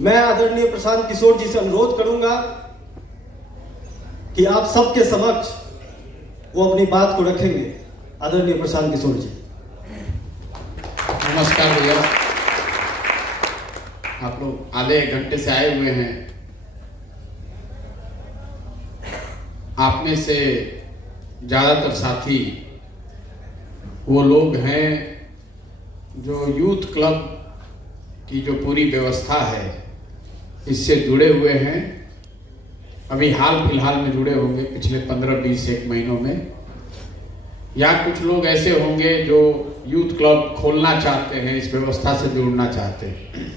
मैं आदरणीय प्रशांत किशोर जी से अनुरोध करूंगा कि आप सबके समक्ष वो अपनी बात को रखेंगे। आदरणीय प्रशांत किशोर जी। नमस्कार भैया, आप लोग आधे एक घंटे से आए हुए हैं। आप में से ज्यादातर साथी वो लोग हैं जो यूथ क्लब की जो पूरी व्यवस्था है इससे जुड़े हुए हैं। अभी हाल फिलहाल में जुड़े होंगे पिछले 15-20 एक महीनों में, या कुछ लोग ऐसे होंगे जो यूथ क्लब खोलना चाहते हैं, इस व्यवस्था से जुड़ना चाहते हैं।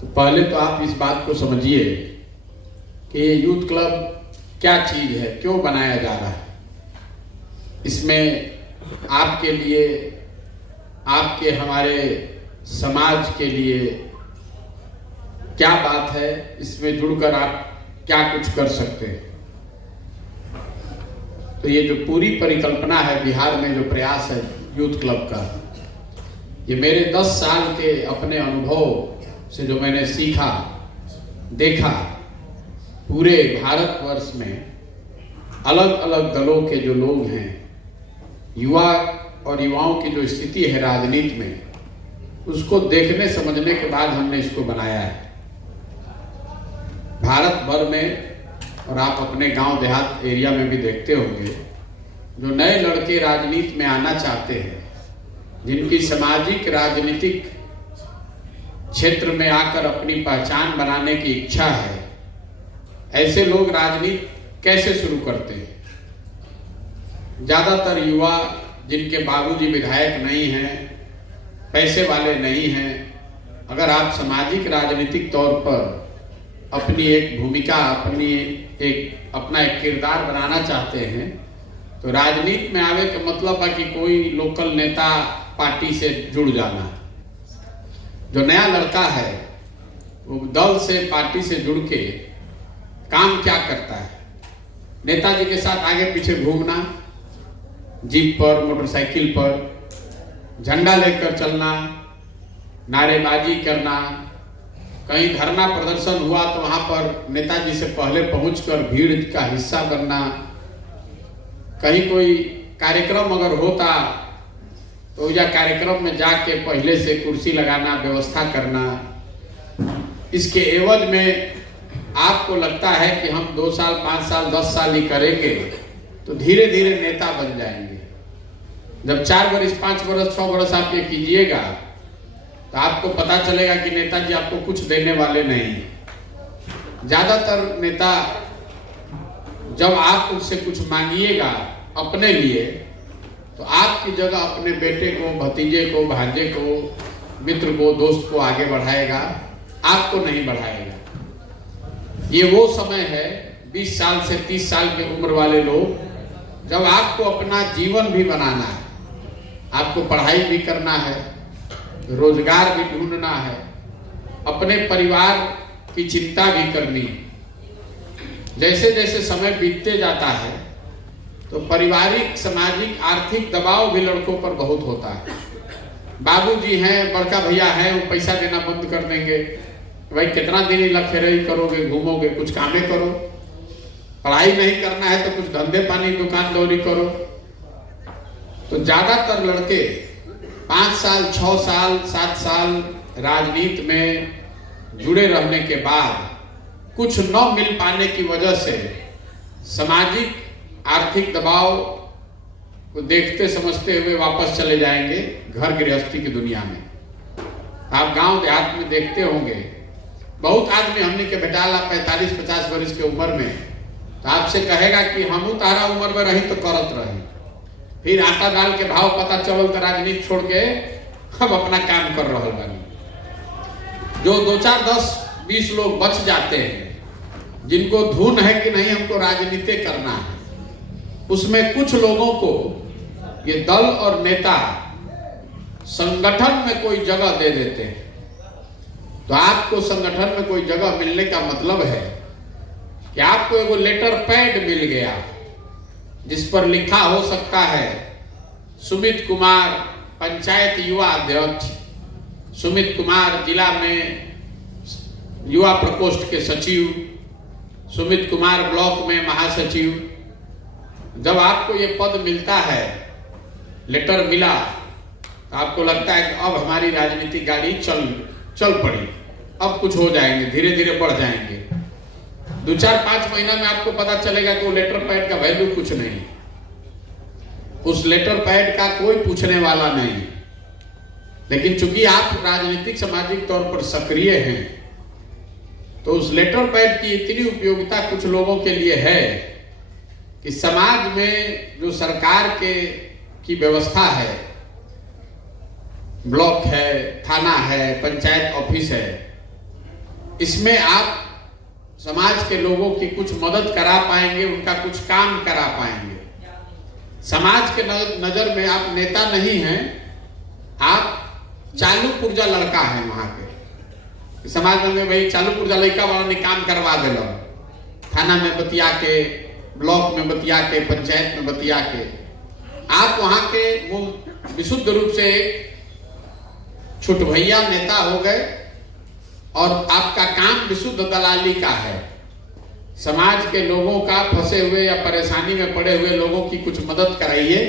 तो पहले तो आप इस बात को समझिए कि यूथ क्लब क्या चीज है, क्यों बनाया जा रहा है। इसमें आपके लिए, आपके हमारे समाज के लिए क्या बात है, इसमें जुड़कर आप क्या कुछ कर सकते हैं। तो ये जो पूरी परिकल्पना है, बिहार में जो प्रयास है यूथ क्लब का, ये मेरे 10 साल के अपने अनुभव से जो मैंने सीखा देखा, पूरे भारतवर्ष में अलग अलग दलों के जो लोग हैं, युवा और युवाओं की जो स्थिति है राजनीति में, उसको देखने समझने के बाद हमने इसको बनाया है। भारत भर में, और आप अपने गांव देहात एरिया में भी देखते होंगे, जो नए लड़के राजनीति में आना चाहते हैं, जिनकी सामाजिक राजनीतिक क्षेत्र में आकर अपनी पहचान बनाने की इच्छा है, ऐसे लोग राजनीति कैसे शुरू करते हैं। ज्यादातर युवा जिनके बाबूजी विधायक नहीं हैं, पैसे वाले नहीं हैं, अगर आप सामाजिक राजनीतिक तौर पर अपनी एक भूमिका, अपना एक किरदार बनाना चाहते हैं, तो राजनीति में आवे का मतलब है कि कोई लोकल नेता पार्टी से जुड़ जाना। जो नया लड़का है वो दल से, पार्टी से जुड़ के काम क्या करता है, नेताजी के साथ आगे पीछे घूमना, जीप पर, मोटरसाइकिल पर झंडा लेकर चलना, नारेबाजी करना, कहीं धरना प्रदर्शन हुआ तो वहां पर नेताजी से पहले पहुंचकर भीड़ का हिस्सा बनना, कहीं कोई कार्यक्रम अगर होता तो या कार्यक्रम में जाके पहले से कुर्सी लगाना, व्यवस्था करना। इसके एवज में आपको लगता है कि हम 2 साल, 5 साल, 10 साल ही करेंगे तो धीरे धीरे नेता बन जाएंगे। जब 4 वर्ष, 5 वर्ष, 6 वर्ष आप ये कीजिएगा तो आपको पता चलेगा कि नेताजी आपको कुछ देने वाले नहीं। ज्यादातर नेता जब आप उससे कुछ मांगिएगा अपने लिए, तो आपकी जगह अपने बेटे को, भतीजे को, भांजे को, मित्र को, दोस्त को आगे बढ़ाएगा, आपको नहीं बढ़ाएगा। ये वो समय है 20 साल से 30 साल की उम्र वाले लोग, जब आपको अपना जीवन भी बनाना है, आपको पढ़ाई भी करना है, रोजगार भी ढूंढना है, अपने परिवार की चिंता भी करनी है। जैसे जैसे समय बीतते जाता है तो पारिवारिक, सामाजिक, आर्थिक दबाव भी लड़कों पर बहुत होता है। बाबूजी हैं, बड़का भैया हैं, वो पैसा देना बंद कर देंगे, भाई कितना दिन ही लखेरई करोगे, घूमोगे, कुछ कामें करो, पढ़ाई नहीं करना है तो कुछ धंधे पानी, दुकान दौरी करो। तो ज्यादातर लड़के 5 साल, 6 साल, 7 साल राजनीति में जुड़े रहने के बाद कुछ न मिल पाने की वजह से सामाजिक आर्थिक दबाव को देखते समझते हुए वापस चले जाएंगे घर गृहस्थी की दुनिया में। आप गांव देहात में देखते होंगे, बहुत आदमी हमने के बेटाला 45-50 वर्ष की उम्र में, तो आपसे कहेगा कि हम तारा उम्र में रही तो करत रही, फिर आटा दाल के भाव पता चल तो राजनीति छोड़ के हम अपना काम कर रहे बानी। जो 2, 4, 10, 20 लोग बच जाते हैं, जिनको धुन है कि नहीं हमको राजनीति करना है, उसमें कुछ लोगों को ये दल और नेता संगठन में कोई जगह दे देते हैं। तो आपको संगठन में कोई जगह मिलने का मतलब है कि आपको एगो लेटर पैड मिल गया जिस पर लिखा हो सकता है सुमित कुमार पंचायत युवा अध्यक्ष, सुमित कुमार जिला में युवा प्रकोष्ठ के सचिव, सुमित कुमार ब्लॉक में महासचिव। जब आपको ये पद मिलता है, लेटर मिला, तो आपको लगता है कि अब हमारी राजनीतिक गाड़ी चल पड़ी, अब कुछ हो जाएंगे, धीरे धीरे बढ़ जाएंगे। 2-4-5 महीना में आपको पता चलेगा कि वो लेटर पैड का वैल्यू कुछ नहीं, उस लेटर पैड का कोई पूछने वाला नहीं। लेकिन चूंकि आप राजनीतिक सामाजिक तौर पर सक्रिय हैं, तो उस लेटर पैड की इतनी उपयोगिता कुछ लोगों के लिए है कि समाज में जो सरकार की व्यवस्था है, ब्लॉक है, थाना है, पंचायत ऑफिस है, इसमें आप समाज के लोगों की कुछ मदद करा पाएंगे, उनका कुछ काम करा पाएंगे। समाज के नजर में आप नेता नहीं हैं, आप चालू पुर्जा लड़का है वहां के। समाज में भाई चालू पुर्जा लड़का वाला ने काम करवा दिला, थाना में बतिया के, ब्लॉक में बतिया के, पंचायत में बतिया के, आप वहां के विशुद्ध रूप से छुट भैया नेता हो गए और आपका काम विशुद्ध दलाली का है। समाज के लोगों का, फंसे हुए या परेशानी में पड़े हुए लोगों की कुछ मदद कराइए,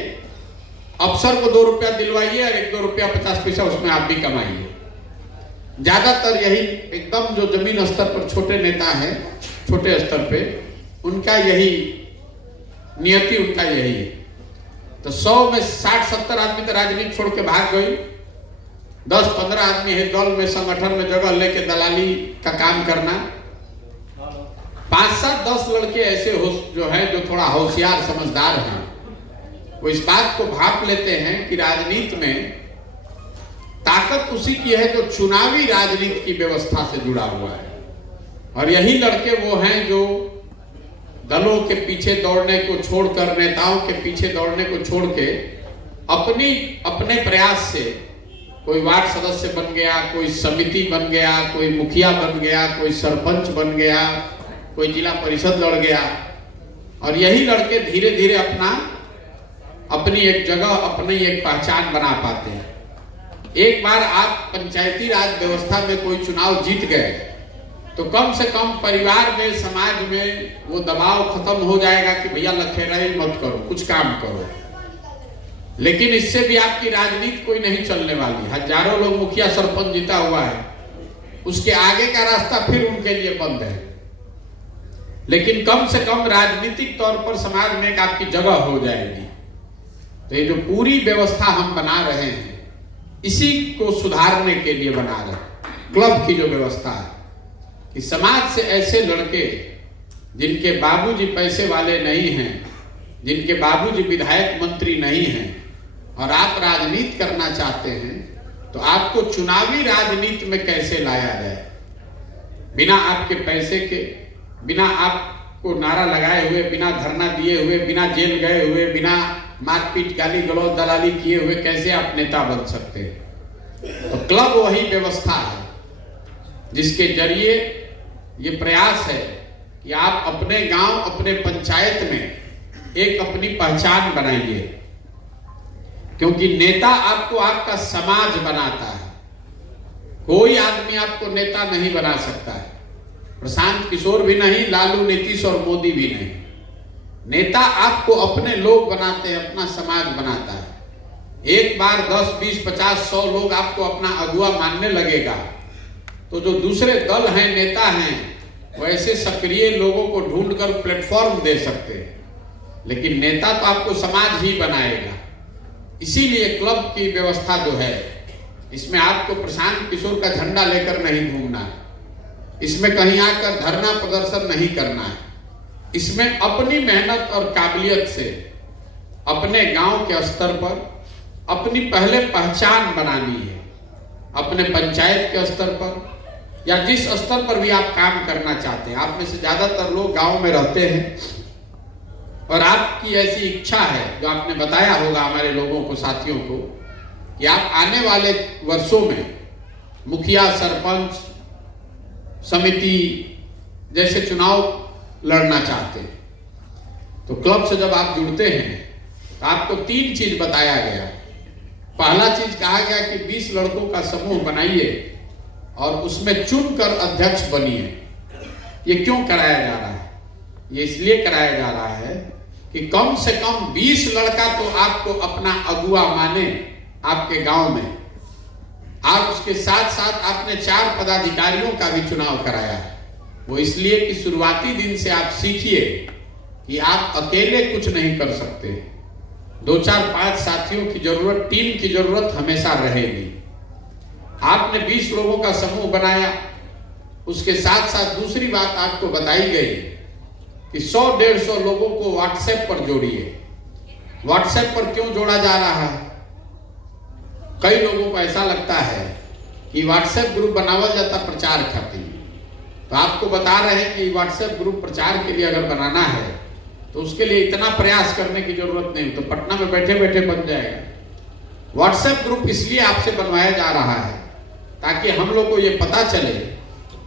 अफसर को 2 रुपया दिलवाइए और 1-2 रुपया 50 पैसा उसमें आप भी कमाइए। ज्यादातर यही एकदम जो जमीन स्तर पर छोटे नेता हैं, छोटे स्तर पे, उनका यही नियति, उनका यही है। तो 100 में 60-70 आदमी तो राजनीति छोड़ के भाग गई, 10-15 आदमी है दल में, संगठन में जगह लेके दलाली का काम करना। 5-7-10 लड़के ऐसे जो है, जो थोड़ा होशियार समझदार हैं, वो इस बात को भाप लेते हैं कि राजनीति में ताकत उसी की है जो चुनावी राजनीति की व्यवस्था से जुड़ा हुआ है। और यही लड़के वो हैं जो दलों के पीछे दौड़ने को छोड़कर, नेताओं के पीछे दौड़ने को छोड़ के अपने प्रयास से कोई वार्ड सदस्य बन गया, कोई समिति बन गया, कोई मुखिया बन गया, कोई सरपंच बन गया, कोई जिला परिषद लड़ गया। और यही लड़के धीरे धीरे अपनी एक जगह, अपनी एक पहचान बना पाते हैं। एक बार आप पंचायती राज व्यवस्था में कोई चुनाव जीत गए तो कम से कम परिवार में, समाज में वो दबाव खत्म हो जाएगा कि भैया लखेराई मत करो, कुछ काम करो। लेकिन इससे भी आपकी राजनीति कोई नहीं चलने वाली। हजारों लोग मुखिया सरपंच जीता हुआ है, उसके आगे का रास्ता फिर उनके लिए बंद है। लेकिन कम से कम राजनीतिक तौर पर समाज में एक आपकी जगह हो जाएगी। तो ये जो पूरी व्यवस्था हम बना रहे हैं, इसी को सुधारने के लिए बना रहे हैं। क्लब की जो व्यवस्था है कि समाज से ऐसे लड़के जिनके बाबूजी पैसे वाले नहीं हैं, जिनके बाबूजी विधायक मंत्री नहीं हैं, और आप राजनीति करना चाहते हैं, तो आपको चुनावी राजनीति में कैसे लाया जाए, बिना आपके पैसे के, बिना आपको नारा लगाए हुए, बिना धरना दिए हुए, बिना जेल गए हुए, बिना मारपीट, गाली गलौज, दलाली किए हुए कैसे आप नेता बन सकते हैं। तो क्लब वही व्यवस्था है जिसके जरिए ये प्रयास है कि आप अपने गांव, अपने पंचायत में एक अपनी पहचान बनाइए। क्योंकि नेता आपको आपका समाज बनाता है, कोई आदमी आपको नेता नहीं बना सकता है। प्रशांत किशोर भी नहीं, लालू, नीतीश और मोदी भी नहीं। नेता आपको अपने लोग बनाते हैं, अपना समाज बनाता है। एक बार 10, 20, 50, 100 लोग आपको अपना अगुआ मानने लगेगा तो जो दूसरे दल हैं, नेता हैं, वो ऐसे सक्रिय लोगों को ढूंढकर प्लेटफॉर्म दे सकते हैं। लेकिन नेता तो आपको समाज ही बनाएगा। इसीलिए क्लब की व्यवस्था जो है, इसमें आपको प्रशांत किशोर का झंडा लेकर नहीं घूमना है, इसमें कहीं आकर धरना प्रदर्शन नहीं करना है। इसमें अपनी मेहनत और काबिलियत से अपने गांव के स्तर पर अपनी पहले पहचान बनानी है। अपने पंचायत के स्तर पर या जिस स्तर पर भी आप काम करना चाहते हैं। आप में से ज्यादातर लोग गांव में रहते हैं और आपकी ऐसी इच्छा है, जो आपने बताया होगा हमारे लोगों को, साथियों को, कि आप आने वाले वर्षों में मुखिया, सरपंच, समिति जैसे चुनाव लड़ना चाहते हैं। तो क्लब से जब आप जुड़ते हैं तो आपको 3 चीज बताया गया। पहला चीज कहा गया कि 20 लड़कों का समूह बनाइए और उसमें चुनकर अध्यक्ष बनिए। ये क्यों कराया जा रहा है? ये इसलिए कराया जा रहा है कि कम से कम 20 लड़का तो आपको अपना अगुआ माने आपके गांव में। आप उसके साथ साथ आपने 4 पदाधिकारियों का भी चुनाव कराया है। वो इसलिए कि शुरुआती दिन से आप सीखिए कि आप अकेले कुछ नहीं कर सकते। 2, 4, 5 साथियों की जरूरत, टीम की जरूरत हमेशा रहेगी। आपने 20 लोगों का समूह बनाया। उसके साथ साथ दूसरी बात आपको बताई गई कि 100-150 लोगों को व्हाट्सएप पर जोड़िए। व्हाट्सएप पर क्यों जोड़ा जा रहा है? कई लोगों को ऐसा लगता है कि व्हाट्सएप ग्रुप बनावल जाता प्रचार खातिर। तो आपको बता रहे हैं कि व्हाट्सएप ग्रुप प्रचार के लिए अगर बनाना है तो उसके लिए इतना प्रयास करने की जरूरत नहीं, तो पटना में बैठे बैठे बन जाएगा। व्हाट्सएप ग्रुप इसलिए आपसे बनवाया जा रहा है ताकि हम लोग को ये पता चले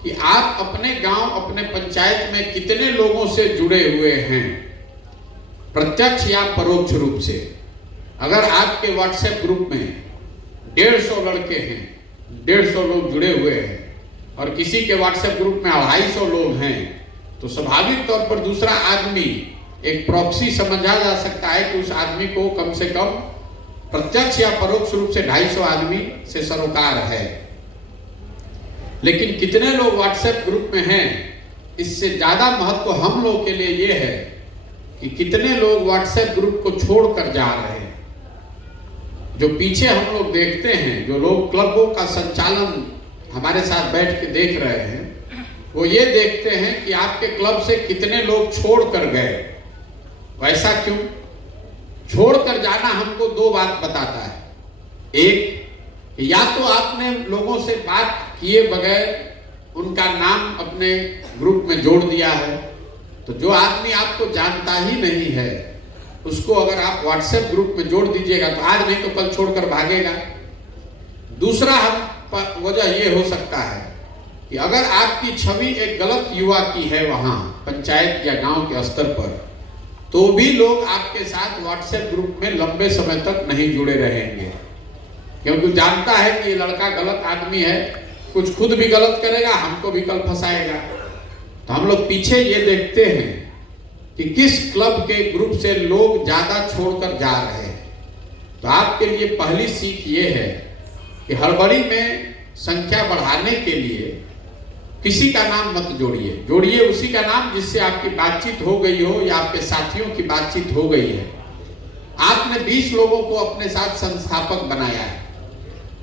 कि आप अपने गांव, अपने पंचायत में कितने लोगों से जुड़े हुए हैं, प्रत्यक्ष या परोक्ष रूप से। अगर आपके व्हाट्सएप ग्रुप में 150 लड़के हैं, 150 लोग जुड़े हुए हैं, और किसी के व्हाट्सएप ग्रुप में 250 लोग हैं, तो स्वाभाविक तौर पर दूसरा आदमी एक प्रॉक्सी समझा जा सकता है कि उस आदमी को कम से कम प्रत्यक्ष या परोक्ष रूप से 250 आदमी से सरोकार है। लेकिन कितने लोग व्हाट्सएप ग्रुप में हैं, इससे ज्यादा महत्व हम लोग के लिए यह है कि कितने लोग व्हाट्सएप ग्रुप को छोड़कर जा रहे हैं। जो पीछे हम लोग देखते हैं, जो लोग क्लबों का संचालन हमारे साथ बैठ के देख रहे हैं, वो ये देखते हैं कि आपके क्लब से कितने लोग छोड़कर गए। वैसा क्यों? छोड़कर जाना हमको 2 बात बताता है। एक, या तो आपने लोगों से बात किए बगैर उनका नाम अपने ग्रुप में जोड़ दिया है। तो जो आदमी आपको जानता ही नहीं है उसको अगर आप व्हाट्सएप ग्रुप में जोड़ दीजिएगा तो आज नहीं तो कल छोड़कर भागेगा। दूसरा वजह यह हो सकता है कि अगर आपकी छवि एक गलत युवा की है वहां पंचायत या गांव के स्तर पर, तो भी लोग आपके साथ व्हाट्सएप ग्रुप में लंबे समय तक नहीं जुड़े रहेंगे, क्योंकि जानता है कि ये लड़का गलत आदमी है, कुछ खुद भी गलत करेगा, हमको भी कल फंसाएगा। तो हम लोग पीछे ये देखते हैं कि किस क्लब के ग्रुप से लोग ज्यादा छोड़कर जा रहे हैं। तो आपके लिए पहली सीख ये है कि हड़बड़ी में संख्या बढ़ाने के लिए किसी का नाम मत जोड़िए। जोड़िए उसी का नाम जिससे आपकी बातचीत हो गई हो या आपके साथियों की बातचीत हो गई है। आपने 20 लोगों को अपने साथ संस्थापक बनाया है।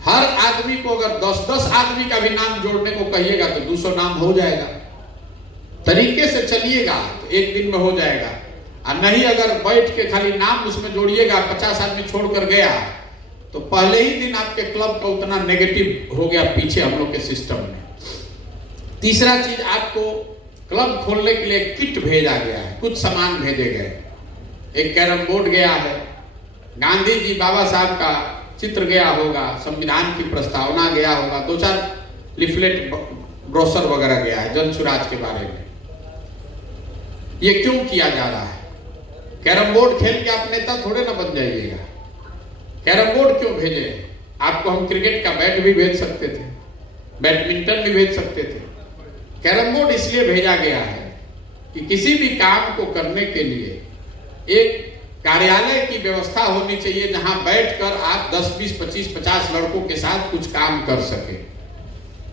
हर आदमी को अगर 10-10 आदमी का भी नाम जोड़ने को कहिएगा तो 200 नाम हो जाएगा। तरीके से चलिएगा तो एक दिन में हो जाएगा, और नहीं अगर बैठ के खाली नाम उसमें जोड़िएगा, 50 आदमी छोड़कर गया तो पहले ही दिन आपके क्लब का उतना नेगेटिव हो गया पीछे हम लोग के सिस्टम में। तीसरा चीज, आपको क्लब खोलने के लिए किट भेजा गया है, कुछ सामान भेजे गए। एक कैरम बोर्ड गया है, गांधी जी बाबा साहब का चित्र गया होगा, संविधान की प्रस्तावना गया होगा, 2-4 लिफलेट ब्रोशर वगैरह गया है जन सुराज के बारे में। ये क्यों किया जा रहा है? कैरम बोर्ड खेल के आप नेता थोड़े ना बन जाइएगा। कैरम बोर्ड क्यों भेजे? आपको हम क्रिकेट का बैट भी भेज सकते थे, बैडमिंटन भी भेज सकते थे। कैरम बोर्ड इसलिए भेजा गया है कि किसी भी काम को करने के लिए एक कार्यालय की व्यवस्था होनी चाहिए जहां बैठकर आप 10, 20, 25, 50 लड़कों के साथ कुछ काम कर सके।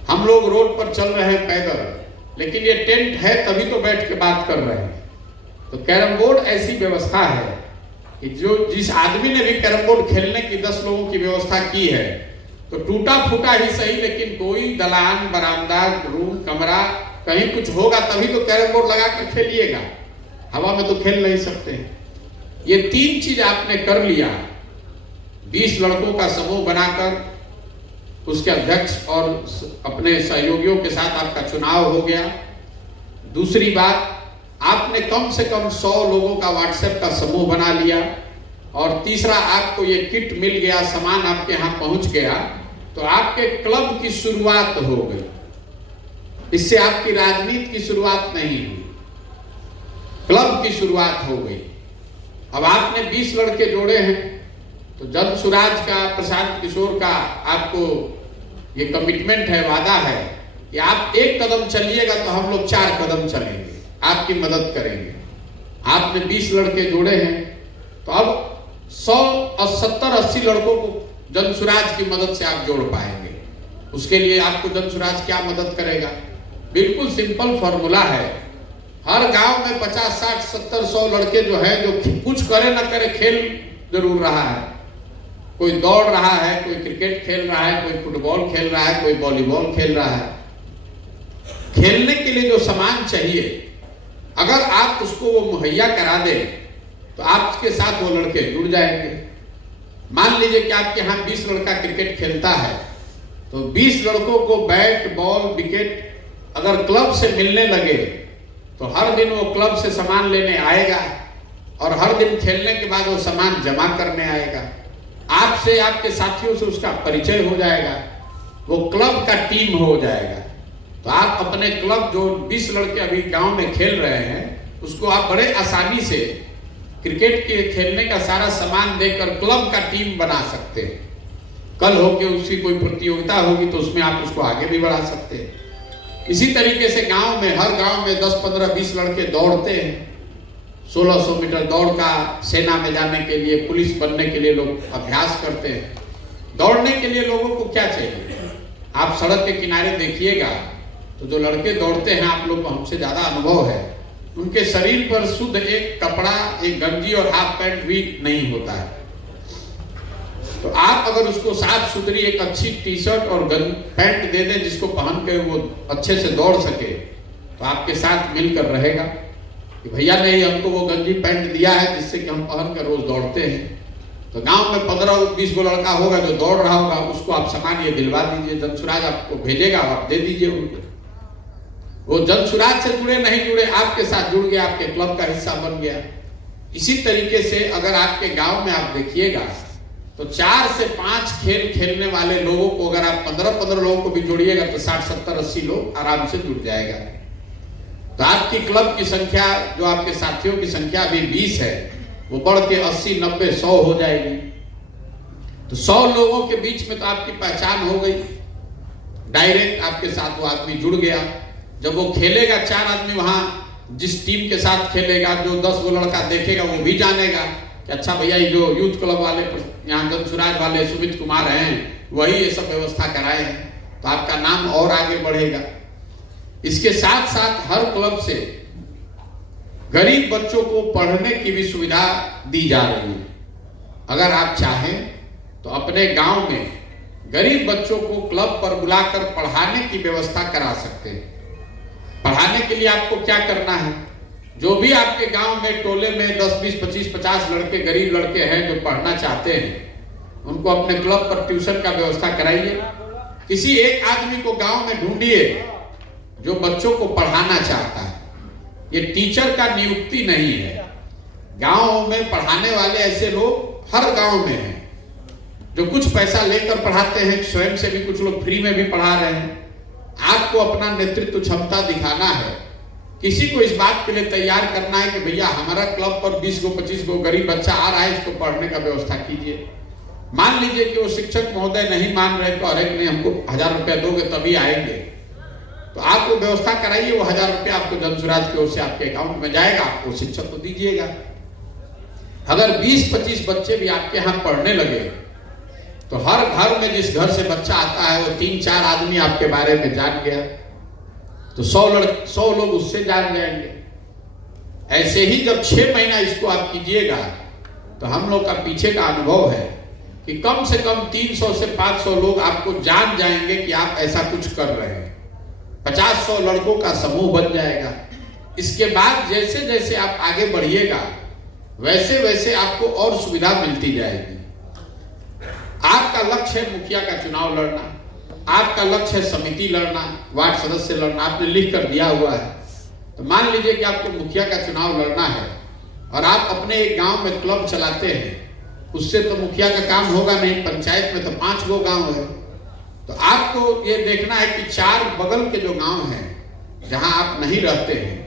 हम लोग रोड पर चल रहे हैं पैदल, लेकिन ये टेंट है तभी तो बैठ के बात कर रहे हैं। तो कैरम बोर्ड ऐसी व्यवस्था है कि जिस आदमी ने भी कैरम बोर्ड खेलने की 10 लोगों की व्यवस्था की है, तो टूटा फूटा ही सही, लेकिन कोई दलान, बरामदा, रूम, कमरा कहीं कुछ होगा तभी तो कैरम बोर्ड लगा कर खेलिएगा। हवा में तो खेल नहीं सकते। ये 3 चीज आपने कर लिया। 20 लड़कों का समूह बनाकर उसके अध्यक्ष और अपने सहयोगियों के साथ आपका चुनाव हो गया। दूसरी बात, आपने कम से कम 100 लोगों का व्हाट्सएप का समूह बना लिया। और तीसरा, आपको ये किट मिल गया, सामान आपके यहाँ पहुंच गया, तो आपके क्लब की शुरुआत हो गई। इससे आपकी राजनीति की शुरुआत नहीं हुई, क्लब की शुरुआत हो गई। अब आपने 20 लड़के जोड़े हैं, तो जन सुराज का, प्रशांत किशोर का आपको ये कमिटमेंट है, वादा है कि आप एक कदम चलिएगा तो हम लोग 4 कदम चलेंगे, आपकी मदद करेंगे। आपने 20 लड़के जोड़े हैं तो अब 100 और 70-80 लड़कों को जनसुराज की मदद से आप जोड़ पाएंगे। उसके लिए आपको जनसुराज क्या मदद करेगा? बिल्कुल सिंपल फॉर्मूला है। हर गांव में 50, 60, 70, 100 लड़के जो है, जो कुछ करे ना करे खेल जरूर रहा है। कोई दौड़ रहा है, कोई क्रिकेट खेल रहा है, कोई फुटबॉल खेल रहा है, कोई वॉलीबॉल खेल रहा है। खेलने के लिए जो सामान चाहिए, अगर आप उसको वो मुहैया करा दें तो आपके साथ वो लड़के जुड़ जाएंगे। मान लीजिए कि आपके यहाँ 20 लड़का क्रिकेट खेलता है तो 20 लड़कों को बैट, बॉल, विकेट अगर क्लब से मिलने लगे तो हर दिन वो क्लब से सामान लेने आएगा और हर दिन खेलने के बाद वो सामान जमा करने आएगा। आपसे, आपके साथियों से उसका परिचय हो जाएगा, वो क्लब का टीम हो जाएगा। तो आप अपने क्लब, जो 20 लड़के अभी गांव में खेल रहे हैं, उसको आप बड़े आसानी से क्रिकेट के खेलने का सारा सामान देकर क्लब का टीम बना सकते हैं। कल होके उसकी कोई प्रतियोगिता होगी तो उसमें आप उसको आगे भी बढ़ा सकते हैं। इसी तरीके से गांव में, हर गांव में 10, 15, 20 लड़के दौड़ते हैं। 1600 मीटर दौड़ का सेना में जाने के लिए, पुलिस बनने के लिए लोग अभ्यास करते हैं। दौड़ने के लिए लोगों को क्या चाहिए? आप सड़क के किनारे देखिएगा तो जो लड़के दौड़ते हैं, आप लोग को हमसे ज्यादा अनुभव है, उनके शरीर पर शुद्ध एक कपड़ा, एक गंजी और हाफ पैंट भी नहीं होता है। तो आप अगर उसको साफ सुथरी एक अच्छी टी शर्ट और पैंट दे दें जिसको पहन के वो अच्छे से दौड़ सके, तो आपके साथ मिलकर रहेगा कि भैया नहीं, हमको वो गंजी पैंट दिया है जिससे कि हम पहन कर रोज दौड़ते हैं। तो गांव में 15-20 गो लड़का होगा जो दौड़ रहा होगा, उसको आप सामान ये दिलवा दीजिए, जनसुराज आपको भेजेगा, आप दे दीजिए उनको। वो जनसुराज से जुड़े नहीं जुड़े, आपके साथ जुड़ गया, आपके क्लब का हिस्सा बन गया। इसी तरीके से अगर आपके गांव में आप देखिएगा तो 4 से 5 खेल खेलने वाले लोगों को अगर आप 15-15 लोगों को भी जोड़िएगा तो 60, 70, 80 लोग आराम से जुड़ जाएगा। तो आपकी क्लब की संख्या, जो आपके साथियों की संख्या अभी 20 है, वो बढ़ के 80, 90, 100 हो जाएगी। तो 100 लोगों के बीच में तो आपकी पहचान हो गई, डायरेक्ट आपके साथ वो आदमी जुड़ गया। जब वो खेलेगा, 4 आदमी वहां जिस टीम के साथ खेलेगा, जो 10 गो लड़का देखेगा वो भी जानेगा कि अच्छा भैया, ये जो यूथ क्लब वाले यहाँ जनसुराज वाले सुमित कुमार हैं, वही ये सब व्यवस्था कराए हैं। तो आपका नाम और आगे बढ़ेगा। इसके साथ साथ हर क्लब से गरीब बच्चों को पढ़ने की भी सुविधा दी जा रही है। अगर आप चाहें तो अपने गांव में गरीब बच्चों को क्लब पर बुलाकर पढ़ाने की व्यवस्था करा सकते हैं। पढ़ाने के लिए आपको क्या करना है? जो भी आपके गांव में, टोले में 10, 20, 25, 50 लड़के, गरीब लड़के हैं जो पढ़ना चाहते हैं, उनको अपने क्लब पर ट्यूशन का व्यवस्था कराइए। किसी एक आदमी को गांव में ढूंढिए जो बच्चों को पढ़ाना चाहता है। ये टीचर का नियुक्ति नहीं है। गांव में पढ़ाने वाले ऐसे लोग हर गांव में हैं जो कुछ पैसा लेकर पढ़ाते हैं, स्वयं से भी कुछ लोग फ्री में भी पढ़ा रहे हैं। आपको अपना नेतृत्व क्षमता दिखाना है, किसी को इस बात के लिए तैयार करना है कि भैया हमारा क्लब पर 20 गो 25 गो गरीब बच्चा आ रहा है, इसको पढ़ने का व्यवस्था कीजिए। मान लीजिए कि वो शिक्षक महोदय नहीं मान रहे, तो अरे नहीं, हमको 1000 रुपया दोगे तभी आएंगे, तो आप वो व्यवस्था कराइए। वो 1000 रुपया आपको जनसुराज की ओर से आपके अकाउंट में जाएगा, आपको शिक्षक को दीजिएगा। अगर 20-25 बच्चे भी आपके यहाँ पढ़ने लगे तो हर घर में जिस घर से बच्चा आता है वो 3-4 आदमी आपके बारे में जान गया, तो 100 लोग उससे जान जाएंगे। ऐसे ही जब 6 महीना इसको आप कीजिएगा तो हम लोग का पीछे का अनुभव है कि कम से कम 300 से 500 लोग आपको जान जाएंगे कि आप ऐसा कुछ कर रहे हैं। 50-100 लड़कों का समूह बन जाएगा। इसके बाद जैसे जैसे आप आगे बढ़िएगा वैसे वैसे आपको और सुविधा मिलती जाएगी। आपका लक्ष्य है मुखिया का चुनाव लड़ना, आपका लक्ष्य है समिति लड़ना, वार्ड सदस्य लड़ना, आपने लिख कर दिया हुआ है। तो मान लीजिए कि आपको मुखिया का चुनाव लड़ना है और आप अपने एक गांव में क्लब चलाते हैं, उससे तो मुखिया का काम होगा नहीं। पंचायत में तो 5 गो गांव है, तो आपको ये देखना है कि 4 बगल के जो गांव हैं जहां आप नहीं रहते हैं,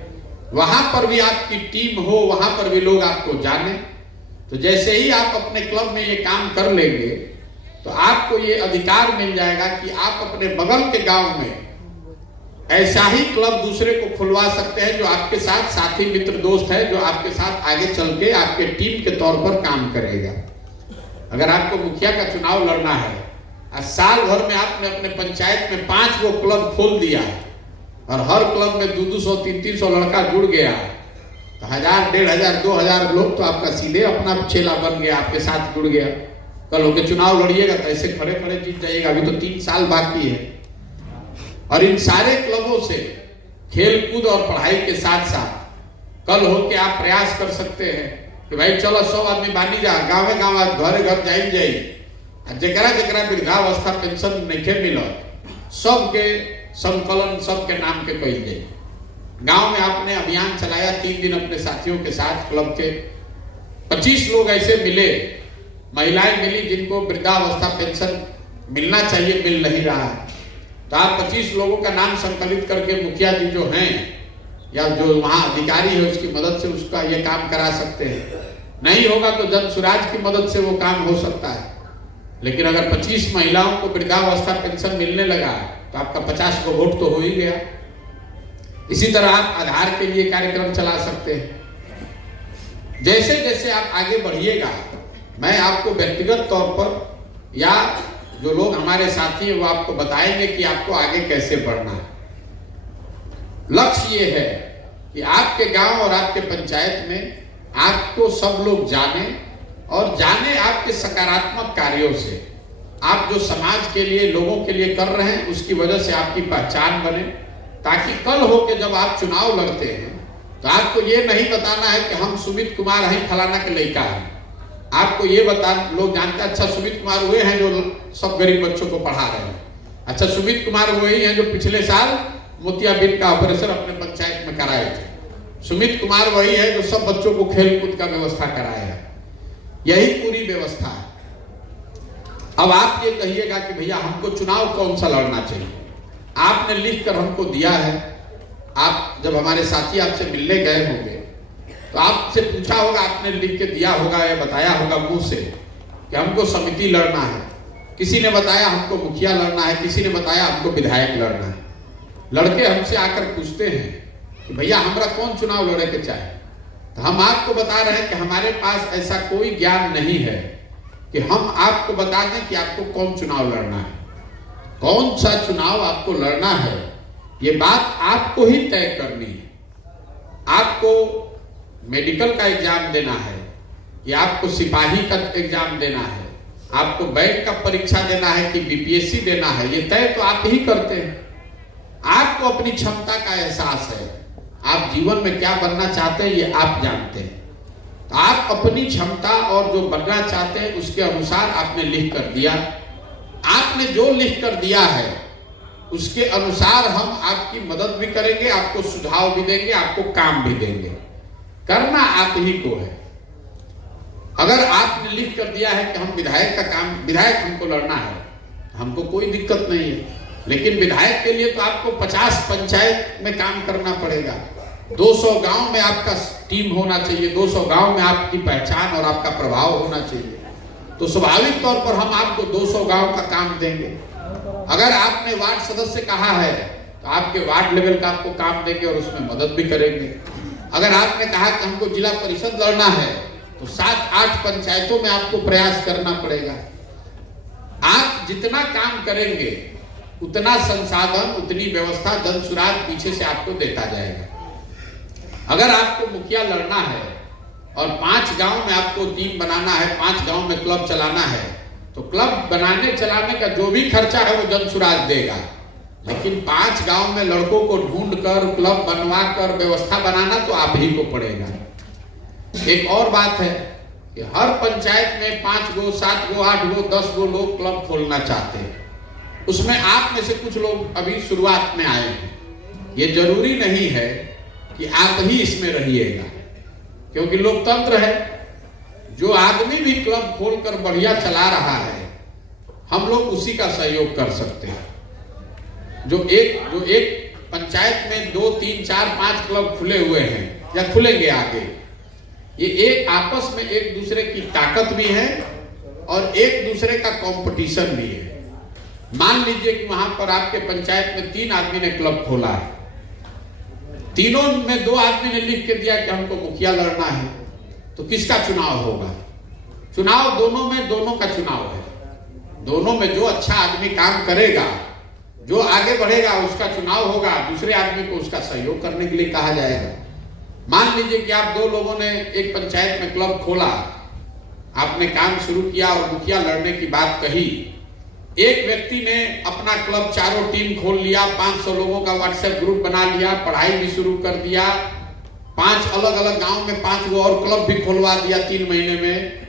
वहां पर भी आपकी टीम हो, वहां पर भी लोग आपको जाने। तो जैसे ही आप अपने क्लब में ये काम कर लेंगे तो तो आपको ये अधिकार मिल जाएगा कि आप अपने बगल के गांव में ऐसा ही क्लब दूसरे को खुलवा सकते हैं जो आपके साथ साथी मित्र दोस्त है, जो आपके साथ आगे चल के आपके टीम के तौर पर काम करेगा। अगर आपको मुखिया का चुनाव लड़ना है और साल भर में आपने अपने पंचायत में 5 गो क्लब खोल दिया और हर क्लब में 200, 300 लड़का जुड़ गया, तो 1000, 1500, 2000 लोग तो आपका सीधे अपना चेला बन गया, आपके साथ जुड़ गया। कल होके चुनाव लड़िएगा तो ऐसे खड़े खड़े जीत जाइएगा। अभी तो 3 साल बाकी है। और इन सारे क्लबों से खेलकूद और पढ़ाई के साथ साथ कल होके आप प्रयास कर सकते हैं कि भाई चलो 100 आदमी बानी जा, गाँव गाँव घरे घर जाई जाई, जरा जरा वृद्धावस्था पेंशन नहीं मिल, सबके संकलन सबके नाम के कही जाए। गांव में आपने अभियान चलाया 3 दिन अपने साथियों के साथ, क्लब के 25 लोग ऐसे मिले, महिलाएं मिली जिनको वृद्धावस्था पेंशन मिलना चाहिए, मिल नहीं रहा है। तो आप 25 लोगों का नाम संकलित करके मुखिया जी जो हैं या जो वहां अधिकारी है उसकी मदद से उसका ये काम करा सकते हैं। नहीं होगा तो जन सुराज की मदद से वो काम हो सकता है। लेकिन अगर 25 महिलाओं को वृद्धावस्था पेंशन मिलने लगा तो आपका 50 को वोट तो हो ही गया। इसी तरह आप आधार के लिए कार्यक्रम चला सकते हैं। जैसे जैसे आप आगे बढ़िएगा, मैं आपको व्यक्तिगत तौर पर या जो लोग हमारे साथी हैं वो आपको बताएंगे कि आपको आगे कैसे बढ़ना है। लक्ष्य ये है कि आपके गांव और आपके पंचायत में आपको सब लोग जाने और जाने आपके सकारात्मक कार्यों से। आप जो समाज के लिए, लोगों के लिए कर रहे हैं उसकी वजह से आपकी पहचान बने, ताकि कल होके जब आप चुनाव लड़ते हैं तो आपको ये नहीं बताना है कि हम सुमित कुमार हैं, फलाना के लड़का है। आपको ये बता, लोग जानते हैं अच्छा सुमित कुमार वही हैं जो सब गरीब बच्चों को पढ़ा रहे हैं, अच्छा सुमित कुमार वही हैं जो पिछले साल मोतियाबिंद का ऑपरेशन अपने पंचायत में कराए थे, सुमित कुमार वही है जो सब बच्चों को खेल कूद का व्यवस्था कराया। यही पूरी व्यवस्था है। अब आप ये कहिएगा कि भैया हमको चुनाव कौन सा लड़ना चाहिए। आपने लिख कर हमको दिया है। आप जब हमारे साथी आपसे मिलने गए होंगे तो आपसे पूछा होगा, आपने लिख के दिया होगा या बताया होगा मुंह से कि हमको समिति लड़ना है, किसी ने बताया हमको मुखिया लड़ना है, किसी ने बताया हमको विधायक लड़ना है। लड़के हमसे आकर पूछते हैं कि भैया हमारा कौन चुनाव लड़े के चाहे, तो हम आपको बता रहे हैं कि हमारे पास ऐसा कोई ज्ञान नहीं है कि हम आपको बता दें कि आपको कौन चुनाव लड़ना है। कौन सा चुनाव आपको लड़ना है ये बात आपको ही तय करनी है। आपको मेडिकल का एग्जाम देना है या आपको सिपाही का एग्जाम देना है, आपको बैंक का परीक्षा देना है कि बीपीएससी देना है, ये तय तो आप ही करते हैं। आपको अपनी क्षमता का एहसास है, आप जीवन में क्या बनना चाहते हैं ये आप जानते हैं। तो आप अपनी क्षमता और जो बनना चाहते हैं उसके अनुसार आपने लिख कर दिया। आपने जो लिख कर दिया है उसके अनुसार हम आपकी मदद भी करेंगे, आपको सुझाव भी देंगे, आपको काम भी देंगे। करना आप ही को है। अगर आपने लिख कर दिया है कि हम विधायक का काम, विधायक हमको लड़ना है, हमको कोई दिक्कत नहीं है। लेकिन विधायक के लिए तो आपको 50 पंचायत में काम करना पड़ेगा, 200 गांव में आपका टीम होना चाहिए, 200 गांव में आपकी पहचान और आपका प्रभाव होना चाहिए। तो स्वाभाविक तौर पर हम आपको 200 गांव का काम देंगे। अगर आपने वार्ड सदस्य कहा है तो आपके वार्ड लेवल का आपको काम देंगे और उसमें मदद भी करेंगे। अगर आपने कहा कि हमको जिला परिषद लड़ना है तो 7-8 पंचायतों में आपको प्रयास करना पड़ेगा। आप जितना काम करेंगे उतना संसाधन, उतनी व्यवस्था जन सुराज पीछे से आपको देता जाएगा। अगर आपको मुखिया लड़ना है और 5 गांव में आपको टीम बनाना है, 5 गांव में क्लब चलाना है, तो क्लब बनाने चलाने का जो भी खर्चा है वो जन सुराज देगा। लेकिन 5 गांव में लड़कों को ढूंढ कर क्लब बनवा कर व्यवस्था बनाना तो आप ही को पड़ेगा। एक और बात है कि हर पंचायत में 5 गो, 7 गो, 8 गो, 10 गो लोग क्लब खोलना चाहते हैं। उसमें आप में से कुछ लोग अभी शुरुआत में आए हैं। ये जरूरी नहीं है कि आप ही इसमें रहिएगा, क्योंकि लोकतंत्र है। जो आदमी भी क्लब खोलकर बढ़िया चला रहा है, हम लोग उसी का सहयोग कर सकते हैं। जो एक पंचायत में 2, 3, 4, 5 क्लब खुले हुए हैं या खुलेंगे आगे, ये एक आपस में एक दूसरे की ताकत भी है और एक दूसरे का कंपटीशन भी है। मान लीजिए कि वहां पर आपके पंचायत में 3 आदमी ने क्लब खोला है, तीनों में 2 आदमी ने लिख के दिया कि हमको मुखिया लड़ना है, तो किसका चुनाव होगा? चुनाव दोनों का चुनाव है। दोनों में जो अच्छा आदमी काम करेगा, जो आगे बढ़ेगा, उसका चुनाव होगा। दूसरे आदमी को उसका सहयोग करने के लिए कहा जाएगा। मान लीजिए कि आप 2 लोगों ने एक पंचायत में क्लब खोला, आपने काम शुरू किया और मुखिया लड़ने की बात कही। एक व्यक्ति ने अपना क्लब चारों टीम खोल लिया, 500 लोगों का व्हाट्सएप ग्रुप बना लिया, पढ़ाई भी शुरू कर दिया, 5 अलग अलग गांव में 5 गो और क्लब भी खोलवा दिया 3 महीने में।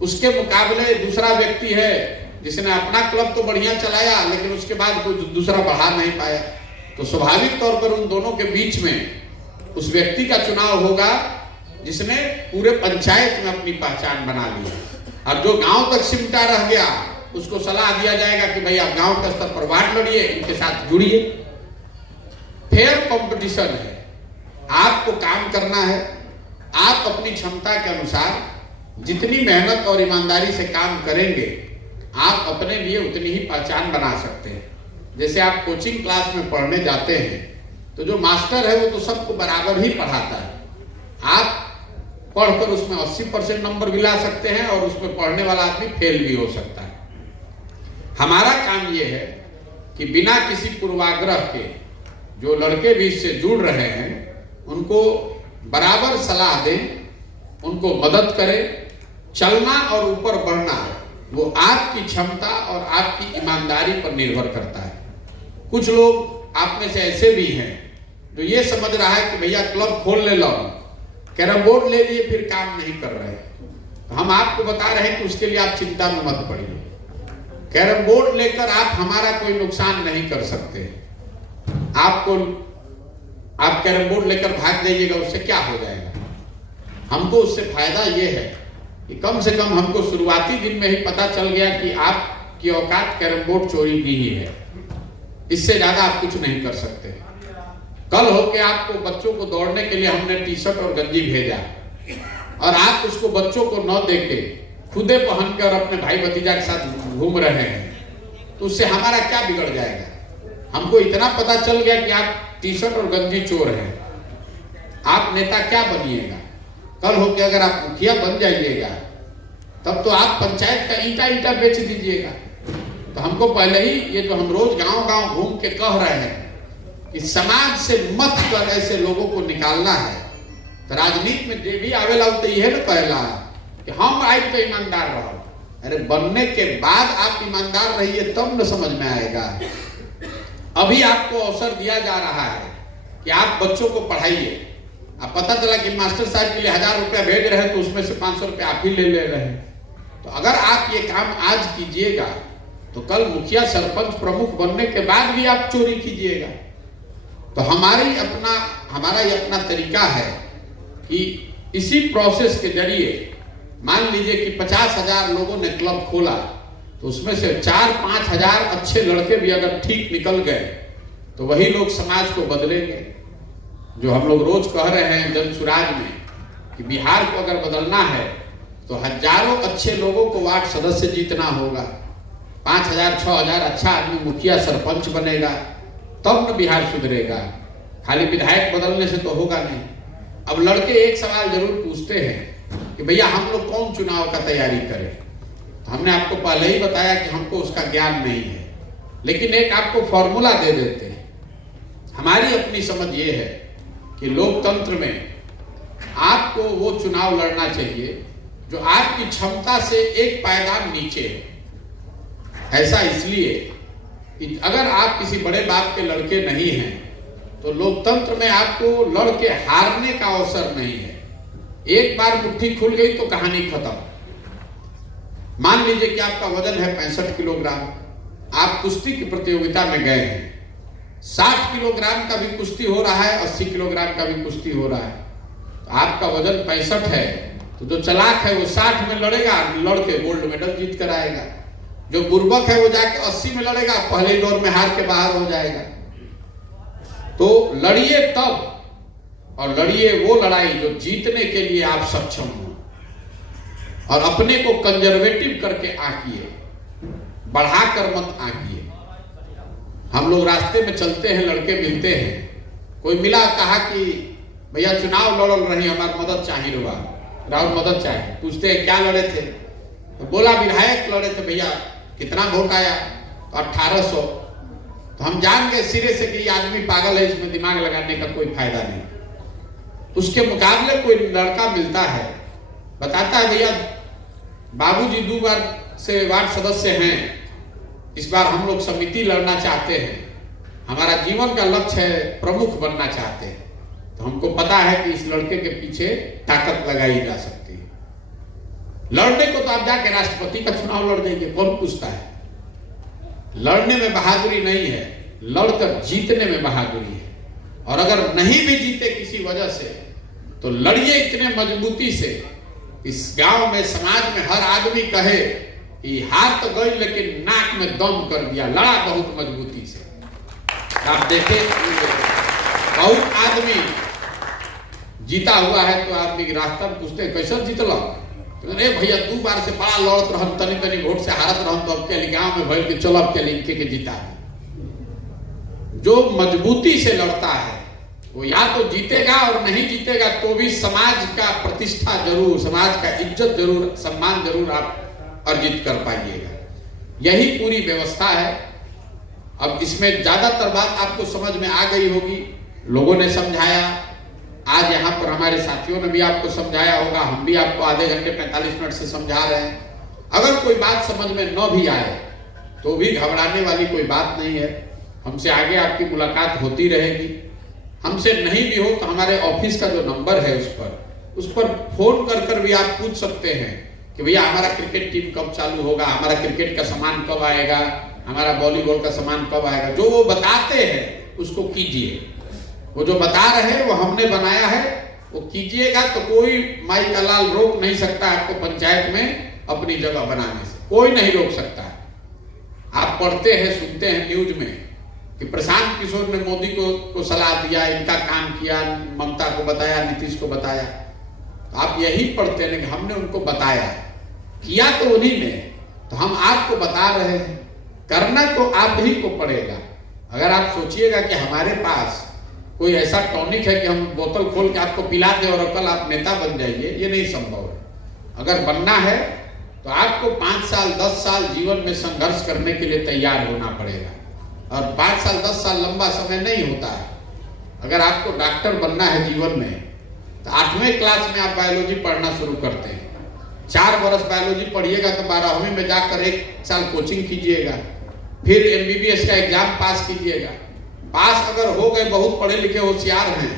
उसके मुकाबले दूसरा व्यक्ति है जिसने अपना क्लब तो बढ़िया चलाया, लेकिन उसके बाद कुछ दूसरा बढ़ा नहीं पाया। तो स्वाभाविक तौर पर उन दोनों के बीच में उस व्यक्ति का चुनाव होगा जिसने पूरे पंचायत में अपनी पहचान बना ली। और जो गांव तक सिमटा रह गया, उसको सलाह दिया जाएगा कि भाई आप गांव के स्तर पर वार्ड लड़िए, इनके साथ जुड़िए। फेयर कंपटीशन है, आपको काम करना है। आप अपनी क्षमता के अनुसार जितनी मेहनत और ईमानदारी से काम करेंगे, आप अपने लिए उतनी ही पहचान बना सकते हैं। जैसे आप कोचिंग क्लास में पढ़ने जाते हैं तो जो मास्टर है वो तो सबको बराबर ही पढ़ाता है। आप पढ़कर उसमें 80% नंबर भी ला सकते हैं और उसमें पढ़ने वाला आदमी फेल भी हो सकता है। हमारा काम ये है कि बिना किसी पूर्वाग्रह के जो लड़के भी इससे जुड़ रहे हैं उनको बराबर सलाह दें, उनको मदद करें। चलना और ऊपर बढ़ना वो आपकी क्षमता और आपकी ईमानदारी पर निर्भर करता है। कुछ लोग आप में से ऐसे भी हैं जो ये समझ रहा है कि भैया क्लब खोल ले लो, कैरम बोर्ड ले लिए, फिर काम नहीं कर रहे। तो हम आपको बता रहे हैं कि उसके लिए आप चिंता में मत पड़िए। कैरम बोर्ड लेकर आप हमारा कोई नुकसान नहीं कर सकते। आप कैरम बोर्ड लेकर भाग जाइएगा, उससे क्या हो जाएगा? हमको उससे फायदा ये है कि कम से कम हमको शुरुआती दिन में ही पता चल गया कि आपकी औकात कैरम बोर्ड चोरी की ही है। इससे ज्यादा आप कुछ नहीं कर सकते। कल हो के आपको बच्चों को दौड़ने के लिए हमने टी-शर्ट और गंजी भेजा और आप उसको बच्चों को न देके खुदे पहनकर अपने भाई भतीजा के साथ घूम रहे हैं, तो उससे हमारा क्या बिगड़ जाएगा? हमको इतना पता चल गया कि आप टी-शर्ट और गंजी चोर हैं, आप नेता क्या बनिएगा? कल हो के अगर आप मुखिया बन जाइएगा तब तो आप पंचायत का ईंटा बेच दीजिएगा। तो हमको पहले ही ये जो हम रोज गांव-गांव घूम के कह रहे हैं कि समाज से मत कर ऐसे लोगों को निकालना है। तो राजनीति में जे भी आवेला तो यह न कहला कि हम आज तो ईमानदार रहो। अरे बनने के बाद आप ईमानदार रहिए तब न समझ में आएगा। अभी आपको अवसर दिया जा रहा है कि आप बच्चों को पढ़ाइए। अब पता चला कि मास्टर साहब के लिए 1000 रुपया भेज रहे हैं तो उसमें से 500 रुपया आप ही ले रहे हैं। तो अगर आप ये काम आज कीजिएगा तो कल मुखिया सरपंच प्रमुख बनने के बाद भी आप चोरी कीजिएगा। तो हमारा ये अपना तरीका है कि इसी प्रोसेस के जरिए मान लीजिए कि 50,000 लोगों ने क्लब खोला तो उसमें से 4-5 हजार अच्छे लड़के भी अगर ठीक निकल गए तो वही लोग समाज को बदलेंगे। जो हम लोग रोज कह रहे हैं जन सुराज में कि बिहार को अगर बदलना है तो हजारों अच्छे लोगों को वार्ड सदस्य जीतना होगा। 5,000 6,000 अच्छा आदमी मुखिया सरपंच बनेगा तब न बिहार सुधरेगा। खाली विधायक बदलने से तो होगा नहीं। अब लड़के एक सवाल जरूर पूछते हैं कि भैया हम लोग कौन चुनाव का तैयारी करें? तो हमने आपको पहले ही बताया कि हमको उसका ज्ञान नहीं है, लेकिन एक आपको फॉर्मूला दे देते हैं। हमारी अपनी समझ ये है कि लोकतंत्र में आपको वो चुनाव लड़ना चाहिए जो आपकी क्षमता से एक पायदान नीचे है। ऐसा इसलिए कि अगर आप किसी बड़े बाप के लड़के नहीं हैं तो लोकतंत्र में आपको लड़ के हारने का अवसर नहीं है। एक बार मुट्ठी खुल गई तो कहानी खत्म। मान लीजिए कि आपका वजन है 65 किलोग्राम, आप कुश्ती की प्रतियोगिता में गए हैं, 60 किलोग्राम का भी कुश्ती हो रहा है, 80 किलोग्राम का भी कुश्ती हो रहा है। तो आपका वजन 65 है तो जो चलाक है वो 60 में लड़ेगा, लड़के गोल्ड मेडल जीत कर आएगा। जो बुर्बक है वो जाके 80 में लड़ेगा, पहले दौर में हार के बाहर हो जाएगा। तो लड़िए तब, और लड़िए वो लड़ाई जो जीतने के लिए आप सक्षम हो। और अपने को कंजर्वेटिव करके आंकिए, बढ़ाकर मत आंकिए। हम लोग रास्ते में चलते हैं, लड़के मिलते हैं, कोई मिला, कहा कि भैया चुनाव लड़ल रही, हमारी मदद चाहिए, रुआ राहुल मदद चाहिए। पूछते हैं क्या लड़े थे, तो बोला विधायक लड़े थे भैया, कितना वोट आया, तो 1800। तो हम जान गए सिरे से कि ये आदमी पागल है, इसमें दिमाग लगाने का कोई फायदा नहीं। उसके मुकाबले कोई लड़का मिलता है, बताता है भैया बाबूजी 2 बार से वार्ड सदस्य हैं, इस बार हम लोग समिति लड़ना चाहते हैं, हमारा जीवन का लक्ष्य है, प्रमुख बनना चाहते हैं। तो हमको पता है कि इस लड़के के पीछे ताकत लगाई जा सकती है। लड़ने को तो आप जाके राष्ट्रपति का चुनाव लड़ देंगे, कौन पूछता है। लड़ने में बहादुरी नहीं है, लड़कर जीतने में बहादुरी है। और अगर नहीं भी जीते किसी वजह से, तो लड़िए इतने मजबूती से, इस गांव में, समाज में हर आदमी कहे कि हार तो गई लेकिन नाक में दम कर दिया, लड़ा बहुत मजबूती से। आप देखें, बहुत आदमी जीता हुआ है तो आदमी के रास्ता में पूछते हैं कैसे जीतल, तो अरे भैया 2 बार से बड़ा लड़त रहम, तनी तनी वोट से हारत रहम, तो अब के गांव में भर के चलो, अब के इनके के जीता है। जो मजबूती से लड़ता है वो या तो जीतेगा, और नहीं जीतेगा तो भी समाज का प्रतिष्ठा जरूर, समाज का इज्जत जरूर, सम्मान जरूर आप अर्जित कर पाइएगा। यही पूरी व्यवस्था है। अब इसमें ज्यादातर बात आपको समझ में आ गई होगी, लोगों ने समझाया, आज यहाँ पर हमारे साथियों ने भी आपको समझाया होगा, हम भी आपको आधे घंटे 45 मिनट से समझा रहे हैं। अगर कोई बात समझ में न भी आए तो भी घबराने वाली कोई बात नहीं है, हमसे आगे आपकी मुलाकात होती रहेगी। हमसे नहीं भी हो तो हमारे ऑफिस का जो नंबर है उस पर फोन कर कर भी आप पूछ सकते हैं कि भैया हमारा क्रिकेट टीम कब चालू होगा, हमारा क्रिकेट का सामान कब आएगा, हमारा वॉलीबॉल का सामान कब आएगा। जो वो बताते हैं उसको कीजिए, वो जो बता रहे हैं वो हमने बनाया है, वो कीजिएगा। तो कोई माई का लाल रोक नहीं सकता आपको पंचायत में अपनी जगह बनाने से, कोई नहीं रोक सकता है। आप पढ़ते हैं, सुनते हैं न्यूज में कि प्रशांत किशोर ने मोदी को सलाह दिया, इनका काम किया, ममता को बताया, नीतीश को बताया। तो आप यही पढ़ते हैं कि हमने उनको बताया, किया तो उन्हीं ने, तो हम आपको बता रहे हैं, करना तो आप ही को पड़ेगा। अगर आप सोचिएगा कि हमारे पास कोई ऐसा टॉनिक है कि हम बोतल खोल के आपको पिला दें और कल आप नेता बन जाइए, ये नहीं संभव है। अगर बनना है तो आपको 5 साल 10 साल जीवन में संघर्ष करने के लिए तैयार होना पड़ेगा। और 5 साल 10 साल लंबा समय नहीं होता है। अगर आपको डॉक्टर बनना है जीवन में, तो 8वें क्लास में आप बायोलॉजी पढ़ना शुरू करते हैं। 4 बरस बायोलॉजी पढ़िएगा तो 12वीं में जाकर 1 साल कोचिंग कीजिएगा, फिर MBBS का एग्जाम पास कीजिएगा। पास अगर हो गए, बहुत पढ़े लिखे होशियार हैं,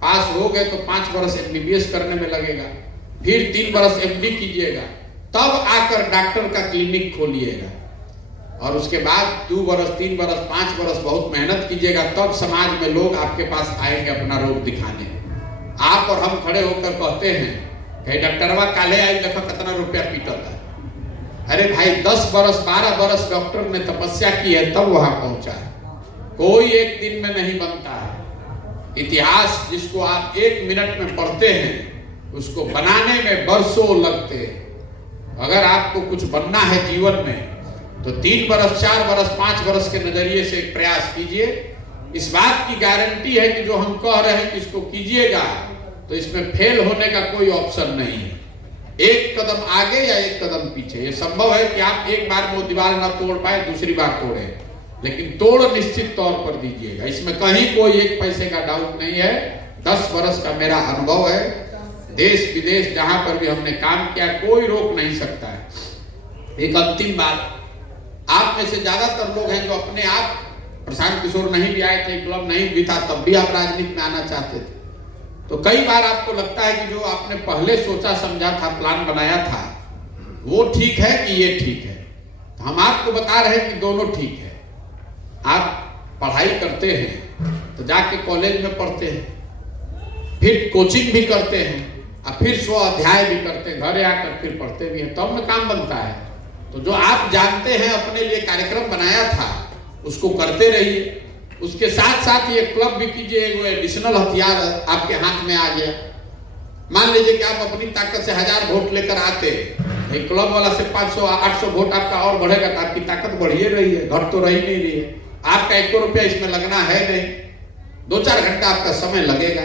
पास हो गए तो 5 बरस MBBS करने में लगेगा, फिर 3 बरस MD कीजिएगा, तब आकर डॉक्टर का क्लिनिक खोलिएगा। और उसके बाद 2 बरस 3 बरस 5 बरस बहुत मेहनत कीजिएगा, तब समाज में लोग आपके पास आएंगे अपना रोग दिखाने। आप और हम खड़े होकर कहते हैं कि डॉक्टरवा काले आई, देखो कितना रुपया पीटता है। अरे भाई 10 बरस 12 बरस डॉक्टर ने तपस्या की है, तब वहां पहुंचा है। कोई एक दिन में नहीं बनता है। इतिहास जिसको आप 1 मिनट में पढ़ते हैं, उसको बनाने में बरसों लगते हैं। अगर आपको कुछ बनना है जीवन में, तो 3 बरस 4 बरस 5 बरस के नजरिए से एक प्रयास कीजिए। इस बात की गारंटी है कि जो हम कह रहे हैं कि इसको कीजिएगा, तो इसमें फेल होने का कोई ऑप्शन नहीं है। एक कदम आगे या एक कदम पीछे। ये संभव है कि आप एक बार वो दीवार ना तोड़ पाए, दूसरी बार तोड़े, लेकिन तोड़ निश्चित तौर पर दीजिएगा। इसमें कहीं कोई 1 पैसे का डाउट नहीं है। 10 बरस का मेरा अनुभव है, देश विदेश जहां पर भी हमने काम किया, कोई रोक नहीं सकता है। एक अंतिम बात, आप में से ज्यादातर लोग हैं जो अपने आप, प्रशांत किशोर नहीं भी आए थे, क्लब नहीं भी था, तब भी आप राजनीति में आना चाहते थे। तो कई बार आपको लगता है कि जो आपने पहले सोचा समझा था, प्लान बनाया था, वो ठीक है कि ये ठीक है। तो हम आपको बता रहे हैं कि दोनों ठीक है। आप पढ़ाई करते हैं तो जाके कॉलेज में पढ़ते हैं, फिर कोचिंग भी करते हैं, और फिर स्व अध्याय भी करते हैं, घरे आकर फिर पढ़ते भी हैं, तब में काम बनता है। तो जो आप जानते हैं अपने लिए कार्यक्रम बनाया था, उसको करते रहिए। उसके साथ साथ ये क्लब भी कीजिए। एक एडिशनल हथियार आपके हाथ में आ गया। मान लीजिए कि आप अपनी ताकत से 1000 वोट लेकर आते, भाई क्लब वाला से 500-800 वोट आपका और बढ़ेगा तो आपकी ताकत बढ़िए रही है, घट तो रही नहीं रही है। आपका 1 रुपया इसमें लगना है नहीं, 2-4 घंटा आपका समय लगेगा,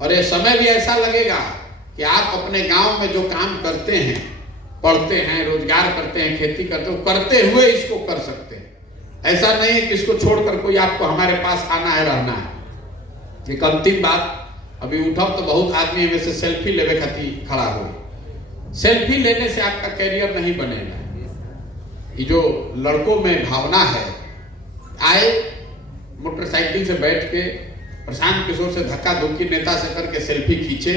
और ये समय भी ऐसा लगेगा कि आप अपने गांव में जो काम करते हैं, पढ़ते हैं, रोजगार करते हैं, खेती करते हो, करते हुए इसको कर सकते हैं। ऐसा नहीं है कि इसको छोड़कर कोई आपको हमारे पास आना है, रहना है। एक अंतिम बात, अभी उठब तो बहुत आदमी में से सेल्फी लेवे खातिर खड़ा हो। सेल्फी लेने से आपका कैरियर नहीं बनेगा। ये जो लड़कों में भावना है, आए मोटरसाइकिल से बैठ के प्रशांत किशोर से धक्का धुक्की नेता से करके सेल्फी खींचे,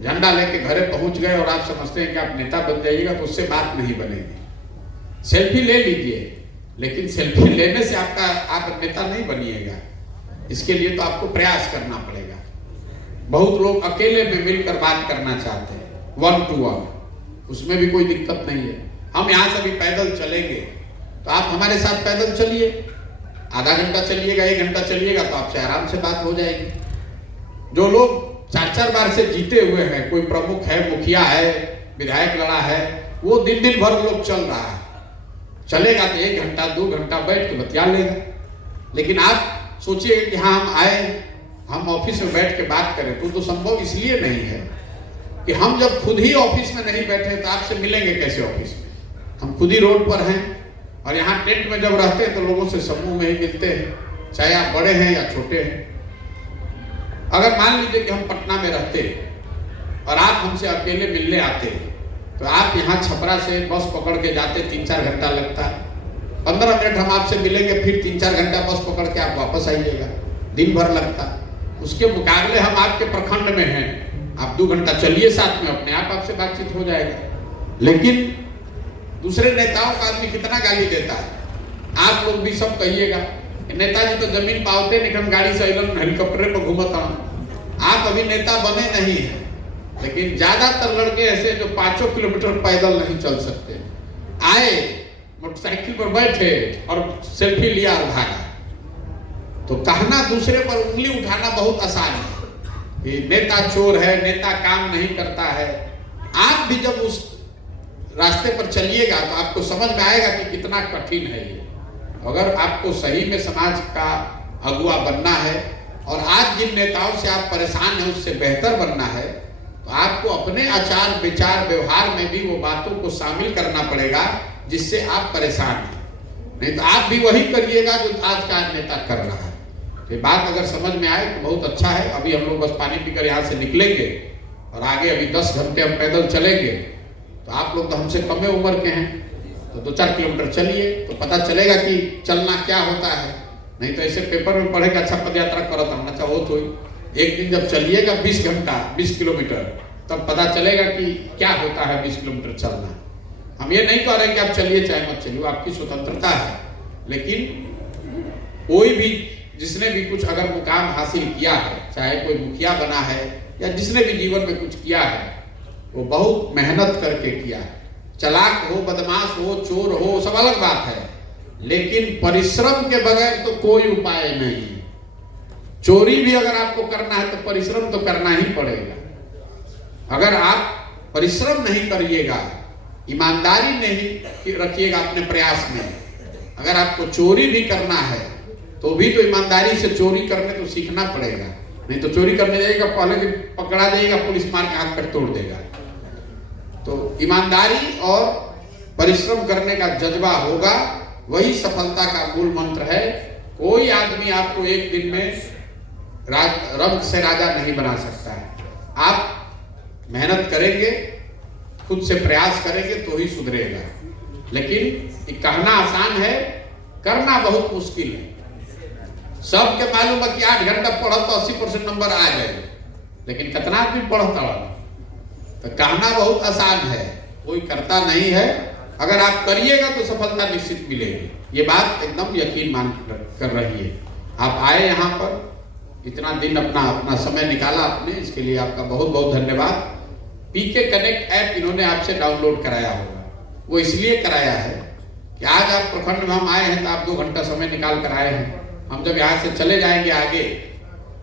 झंडा लेके घरे पहुंच गए और आप समझते हैं कि आप नेता बन जाइएगा, तो उससे बात नहीं बनेगी। सेल्फी ले लीजिए, लेकिन सेल्फी लेने से आप नेता नहीं बनिएगा। इसके लिए तो आपको प्रयास करना पड़ेगा। बहुत लोग अकेले में मिलकर बात करना चाहते हैं, 1 to 1, उसमें भी कोई दिक्कत नहीं है। हम यहाँ से भी पैदल चलेंगे तो आप हमारे साथ पैदल चलिए, आधा घंटा चलिएगा, 1 घंटा चलिएगा, तो आपसे आराम से बात हो जाएगी। जो लोग 4-4 बार से जीते हुए हैं, कोई प्रमुख है, मुखिया है, विधायक लड़ा है, वो दिन भर लोग चल रहा है, चलेगा तो 1 घंटा 2 घंटा बैठ के बतिया लेगा। लेकिन आप सोचिए कि हाँ हम आए, हम ऑफिस में बैठ के बात करें, तो संभव इसलिए नहीं है कि हम जब खुद ही ऑफिस में नहीं बैठे तो आपसे मिलेंगे कैसे ऑफिस में। हम खुद ही रोड पर हैं, और यहाँ टेंट में जब रहते हैं तो लोगों से समूह में ही मिलते हैं, चाहे आप बड़े हैं या छोटे हैं। अगर मान लीजिए कि हम पटना में रहते और आप हमसे अकेले मिलने आते, तो आप यहाँ छपरा से बस पकड़ के जाते, 3-4 घंटा लगता, 15 मिनट हम आपसे मिलेंगे, फिर 3-4 घंटा बस पकड़ के आप वापस आइएगा, दिन भर लगता। उसके मुकाबले हम आपके प्रखंड में हैं, आप 2 घंटा चलिए साथ में, अपने आप आपसे बातचीत हो जाएगा। लेकिन दूसरे नेताओं का आदमी कितना गाली देता है, आप लोग भी सब कहिएगा, नेताजी तो जमीन पावते नहीं, हम गाड़ी से हेलीकॉप्टर पर घूमता हूं। आप अभी नेता बने नहीं है, लेकिन ज्यादातर लड़के ऐसे जो 5 किलोमीटर पैदल नहीं चल सकते, आए मोटरसाइकिल पर बैठे और सेल्फी लिया और भागा। तो कहना दूसरे पर उंगली उठाना बहुत आसान है कि नेता चोर है, नेता काम नहीं करता है। आप भी जब उस रास्ते पर चलिएगा तो आपको समझ में आएगा कि कितना कठिन है ये। अगर आपको सही में समाज का अगुवा बनना है और आज जिन नेताओं से आप परेशान हैं उससे बेहतर बनना है, तो आपको अपने आचार विचार व्यवहार में भी वो बातों को शामिल करना पड़ेगा जिससे आप परेशान हैं। नहीं तो आप भी वही करिएगा जो आज का नेता कर रहा है। ये बात अगर समझ में आए तो बहुत अच्छा है। अभी हम लोग बस पानी पीकर यहाँ से निकलेंगे और आगे अभी 10 घंटे हम पैदल चलेंगे। तो आप लोग तो हमसे कम उम्र के हैं, तो 2-4 किलोमीटर चलिए तो पता चलेगा कि चलना क्या होता है। नहीं तो ऐसे पेपर में पढ़े कि अच्छा पद यात्रा करत हम, अच्छा वो तो एक दिन जब चलिएगा 20 घंटा 20 किलोमीटर, तब पता चलेगा कि क्या होता है 20 किलोमीटर चलना। हम ये नहीं कह रहे कि आप चलिए चाहे मत चलिए, आपकी स्वतंत्रता है। लेकिन कोई भी जिसने भी कुछ अगर मुकाम हासिल किया है, चाहे कोई मुखिया बना है या जिसने भी जीवन में कुछ किया है, वो बहुत मेहनत करके किया है। चालाक हो, बदमाश हो, चोर हो, सब अलग बात है, लेकिन परिश्रम के बगैर तो कोई उपाय नहीं है। चोरी भी अगर आपको करना है तो परिश्रम तो करना ही पड़ेगा। अगर आप परिश्रम नहीं करिएगा, ईमानदारी नहीं रखिएगा अपने प्रयास में, अगर आपको चोरी भी करना है तो भी तो ईमानदारी से चोरी करने तो सीखना पड़ेगा। नहीं तो चोरी करने जाएगा, पहले भी पकड़ा जाएगा, पुलिस मार के हाथ पर तोड़ देगा। तो ईमानदारी और परिश्रम करने का जज्बा होगा, वही सफलता का मूल मंत्र है। कोई आदमी आपको एक दिन में रंग से राजा नहीं बना सकता है। आप मेहनत करेंगे, खुद से प्रयास करेंगे तो ही सुधरेगा। लेकिन कहना आसान है, करना बहुत मुश्किल है। सबके मालूम है कि 8 घंटा पढ़ो तो 80% नंबर आ जाए, लेकिन कितना आदमी पढ़ता है? तो कहना बहुत आसान है, कोई करता नहीं है। अगर आप करिएगा तो सफलता निश्चित मिलेगी, ये बात एकदम यकीन मान कर रही है। आप आए यहाँ पर, इतना दिन अपना समय निकाला आपने, इसके लिए आपका बहुत बहुत धन्यवाद। पीके कनेक्ट ऐप इन्होंने आपसे डाउनलोड कराया होगा, वो इसलिए कराया है कि आज आप प्रखंड में हम आए हैं तो आप 2 घंटा समय निकाल कर आए हैं। हम जब यहाँ से चले जाएंगे आगे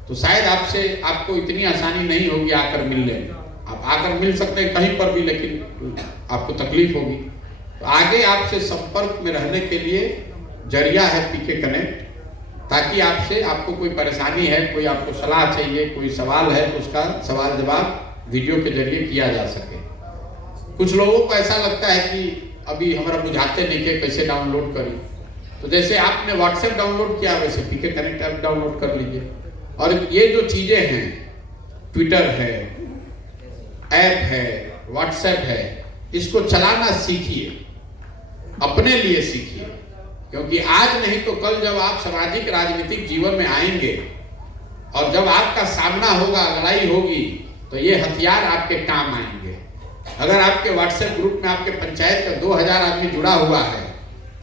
तो शायद आपको इतनी आसानी नहीं होगी आकर मिलने। आप आकर मिल सकते हैं कहीं पर भी, लेकिन आपको तकलीफ होगी। तो आगे आपसे संपर्क में रहने के लिए जरिया है पीके कनेक्ट, ताकि आपको कोई परेशानी है, कोई आपको सलाह चाहिए, कोई सवाल है तो उसका सवाल जवाब वीडियो के जरिए किया जा सके। कुछ लोगों को ऐसा लगता है कि अभी हमारा बुझाते नहीं कि कैसे डाउनलोड करें, तो जैसे आपने व्हाट्सएप डाउनलोड किया वैसे पीके कनेक्ट ऐप डाउनलोड कर लीजिए। और ये जो चीजें हैं, ट्विटर है, ऐप है, व्हाट्सएप है, इसको चलाना सीखिए, अपने लिए सीखिए, क्योंकि आज नहीं तो कल जब आप सामाजिक राजनीतिक जीवन में आएंगे और जब आपका सामना होगा, लड़ाई होगी, तो ये हथियार आपके काम आएंगे। अगर आपके व्हाट्सएप ग्रुप में आपके पंचायत का 2000 आदमी जुड़ा हुआ है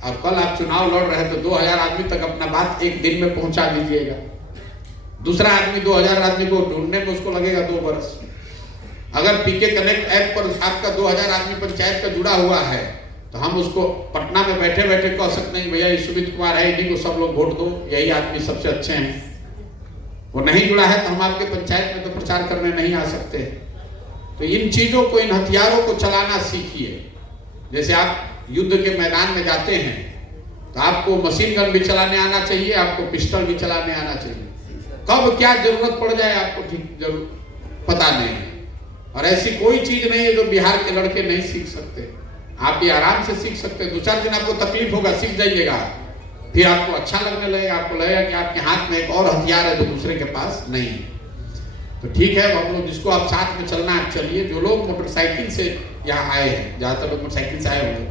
और कल आप चुनाव लड़ रहे हैं तो 2000 आदमी तक अपना बात एक दिन में पहुंचा दीजिएगा। दूसरा आदमी 2000 आदमी को ढूंढने में उसको लगेगा 2 बरस। अगर पीके कनेक्ट ऐप पर आपका 2000 आदमी पंचायत का जुड़ा हुआ है तो हम उसको पटना में बैठे बैठे कह सकते हैं भैया ये सुमित कुमार है, इन्हीं को सब लोग वोट दो, यही आदमी सबसे अच्छे हैं। वो नहीं जुड़ा है तो हम आपके पंचायत में तो प्रचार करने नहीं आ सकते। तो इन चीजों को, इन हथियारों को चलाना सीखिए। जैसे आप युद्ध के मैदान में जाते हैं तो आपको मशीन गन भी चलाने आना चाहिए, आपको पिस्टल भी चलाने आना चाहिए। कब क्या जरूरत पड़ जाए आपको ठीक जरूर पता नहीं है। और ऐसी कोई चीज नहीं है जो बिहार के लड़के नहीं सीख सकते। आप ये आराम से सीख सकते हैं। 2-4 दिन आपको तकलीफ होगा, सीख जाइएगा, फिर आपको अच्छा लगने लगेगा, आपको लगेगा कि आपके हाथ में एक और हथियार है जो दूसरे के पास नहीं है। तो ठीक है, हम लोग जिसको आप साथ में चलना है चलिए। जो लोग मोटरसाइकिल से यहाँ आए हैं, ज्यादातर लोग मोटरसाइकिल से आए होंगे,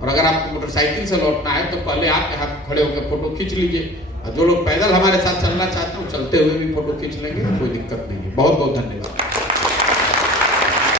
और अगर आपको मोटरसाइकिल से लौटना है तो पहले आप यहाँ खड़े होकर फोटो खींच लीजिए। और जो लोग पैदल हमारे साथ चलना चाहते हैं वो चलते हुए भी फोटो खींच लेंगे, कोई दिक्कत नहीं है। बहुत बहुत धन्यवाद।